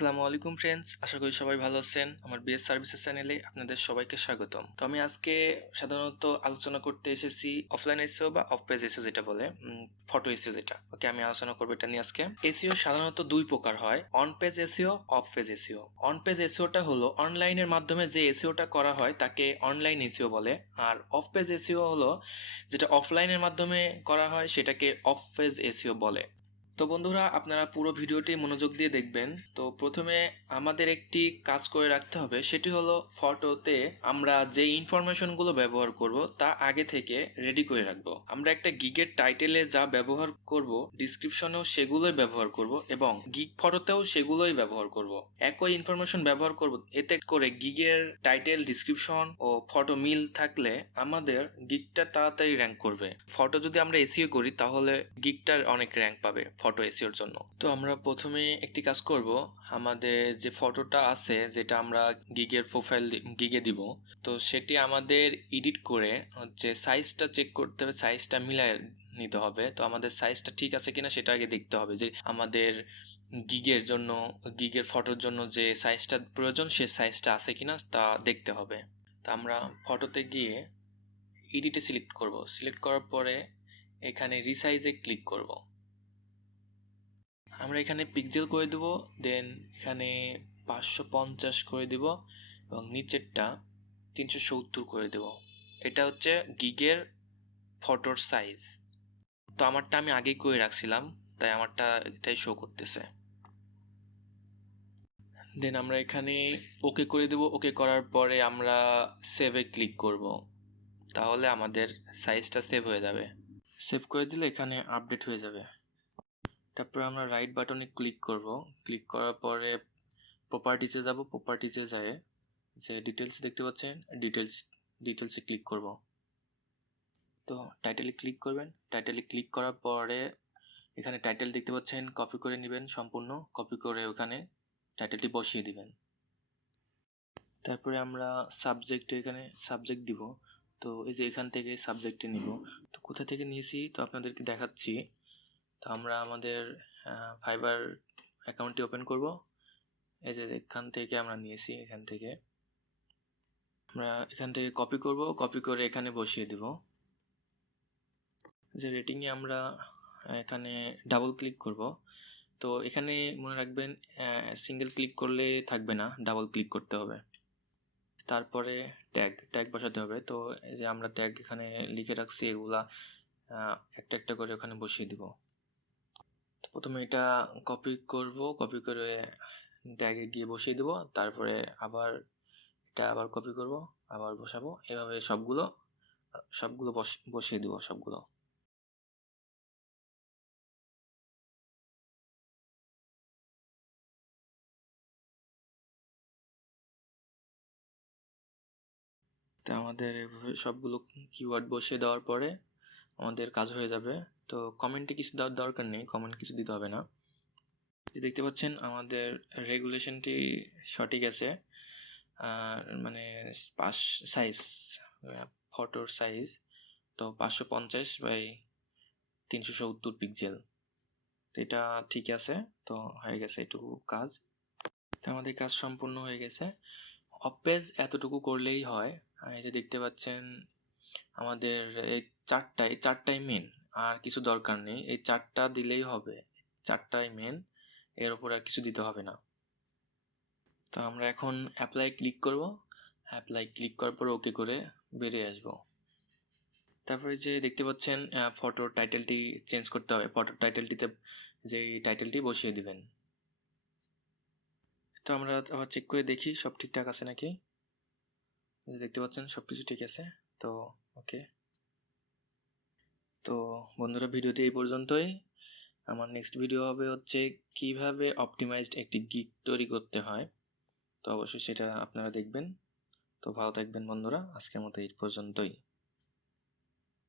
আসসালামু আলাইকুম ফ্রেন্ডস, আশা করি সবাই ভালো আছেন। আমার বিএস সার্ভিসেস চ্যানেলে আপনাদের সবাইকে স্বাগতম। তো আমি আজকে সাধারণত আলোচনা করতে এসেছি অফলাইন এসইও বা অফ পেজ এসইও যেটা বলে, ফটো এসইও যেটা। ওকে, আমি আলোচনা করবো এটা নিয়ে আজকে। এসইও সাধারণত দুই প্রকার হয়, on page SEO, off page SEO. On page এসইওটা হলো অনলাইনের মাধ্যমে যে এসইওটা করা হয় তাকে অনলাইন এসইও বলে, আর অফ পেজ এসইও হলো যেটা অফলাইনের মাধ্যমে করা হয় সেটাকে অফ পেজ এসইও বলে। তো বন্ধুরা, আপনারা পুরো ভিডিওটি মনোযোগ দিয়ে দেখবেন। তো প্রথমে আমাদের একটি কাজ করে রাখতে হবে, সেটি হলো ফটোতে আমরা যে ইনফরমেশনগুলো ব্যবহার করব তা আগে থেকে রেডি করে রাখবো। আমরা একটা গিগের টাইটেলে যা ব্যবহার করব ডিসক্রিপশনেও সেগুলোই ব্যবহার করব এবং গিগ ফটোতেও সেগুলোই ব্যবহার করব। একই ইনফরমেশন ব্যবহার করব, এতে করে গিগের টাইটেল, ডিসক্রিপশন ও ফটো মিল থাকলে আমাদের গিগটা তাড়াতাড়ি র্যাঙ্ক করবে। ফটো যদি আমরা এসইও করি তাহলে গিগটার অনেক র্যাঙ্ক পাবে ফটো এসইওর জন্য। তো আমরা প্রথমে একটি কাজ করব, আমাদের যে ফটোটা আছে যেটা আমরা গিগের প্রোফাইল গিগে দিব, তো সেটি আমাদের এডিট করে হচ্ছে সাইজটা চেক করতে হবে, সাইজটা মিলায় নিতে হবে। তো আমাদের সাইজটা ঠিক আছে কিনা সেটা আগে দেখতে হবে, যে আমাদের গিগের জন্য, গিগের ফটোর জন্য যে সাইজটা প্রয়োজন সে সাইজটা আছে কিনা তা দেখতে হবে। তো আমরা ফটোতে গিয়ে এডিটে সিলেক্ট করব। সিলেক্ট করার পরে এখানে রিসাইজে ক্লিক করব। আমরা এখানে পিক্সেল করে দেব, দেন এখানে 550 করে দেব এবং নিচেরটা 370 করে দেব। এটা হচ্ছে গিগের ফটোর সাইজ। তো আমারটা আমি আগেই করে রাখছিলাম, তাই আমারটা এটাই শো করতেছে। দেন আমরা এখানে ওকে করে দেব। ওকে করার পরে আমরা সেভে ক্লিক করব, তাহলে আমাদের সাইজটা সেভ হয়ে যাবে। সেভ করে দিলে এখানে আপডেট হয়ে যাবে। তারপরে আমরা রাইট বাটনে ক্লিক করব। ক্লিক করার পরে প্রপার্টিসে যাব। প্রপার্টিসে যায় যে ডিটেলস দেখতে পাচ্ছেন, ডিটেলসে ক্লিক করব। তো টাইটেলে ক্লিক করবেন। টাইটেলে ক্লিক করার পরে এখানে টাইটেল দেখতে পাচ্ছেন, কপি করে নেবেন সম্পূর্ণ। কপি করে ওখানে টাইটেলটি বসিয়ে দিবেন। তারপরে আমরা সাবজেক্টে এখানে সাবজেক্ট দিব। তো এই যে এখান থেকে সাবজেক্টে নিব। তো কোথা থেকে নিয়েছি তো আপনাদেরকে দেখাচ্ছি। তো আমরা আমাদের ফাইবার অ্যাকাউন্টটি ওপেন করব। এই যে এখান থেকে আমরা নিয়েছি, এখান থেকে আমরা এখান থেকে কপি করব। কপি করে এখানে বসিয়ে দিব। যে রেটিংয়ে আমরা এখানে ডাবল ক্লিক করব। তো এখানে মনে রাখবেন সিঙ্গেল ক্লিক করলে থাকবে না, ডাবল ক্লিক করতে হবে। তারপরে ট্যাগ বসাতে হবে। তো এই যে আমরা ট্যাগ এখানে লিখে রাখছি, এগুলা একটা একটা করে ওখানে বসিয়ে দিব। তো প্রথমে এটা কপি করব, কপি করে ট্যাগে গিয়ে বসিয়ে দেব। তারপরে আবার এটা আবার কপি করব, আবার বসাবো। এভাবে সবগুলো বসিয়ে দিব সবগুলো। তো আমাদের এভাবে সবগুলো কিওয়ার্ড বসিয়ে দেওয়ার পরে আমাদের কাজ হয়ে যাবে। তো কমেন্টে কিছু দেওয়ার দরকার নেই, কমেন্ট কিছু দিতে হবে না। দেখতে পাচ্ছেন আমাদের রেগুলেশনটি সঠিক আছে। মানে সাইজ, ফটোর সাইজ তো 550 বাই 370 পিক্সেল। তো এটা ঠিক আছে। তো হয়ে গেছে এটুকু কাজ। তো আমাদের কাজ সম্পূর্ণ হয়ে গেছে। অফ পেজ এতটুকু করলেই হয়। এই যে দেখতে পাচ্ছেন আমাদের এই চারটাই মেন, আর কিছু দরকার নেই। এই চারটা দিলেই হবে, চারটাই মেন, এর উপর আর কিছু দিতে হবে না। তো আমরা এখন অ্যাপ্লাই ক্লিক করব। অ্যাপ্লাই ক্লিক করার পর ওকে করে বেরিয়ে আসব। তারপরে যে দেখতে পাচ্ছেন ফটোর টাইটেলটি চেঞ্জ করতে হবে। ফটোর টাইটেলটিতে যে টাইটেলটি বসিয়ে দিবেন। তো আমরা আবার চেক করে দেখি সব ঠিকঠাক আছে নাকি। দেখতে পাচ্ছেন সবকিছু ঠিক আছে। তো ওকে। তো বন্ধুরা, ভিডিওটি এই পর্যন্তই। আমার নেক্সট ভিডিও হবে হচ্ছে কিভাবে অপটিমাইজড একটি গিগ তৈরি করতে হয়। তো অবশ্যই সেটা আপনারা দেখবেন। তো ভালো থাকবেন বন্ধুরা, আজকের মতো এই পর্যন্তই।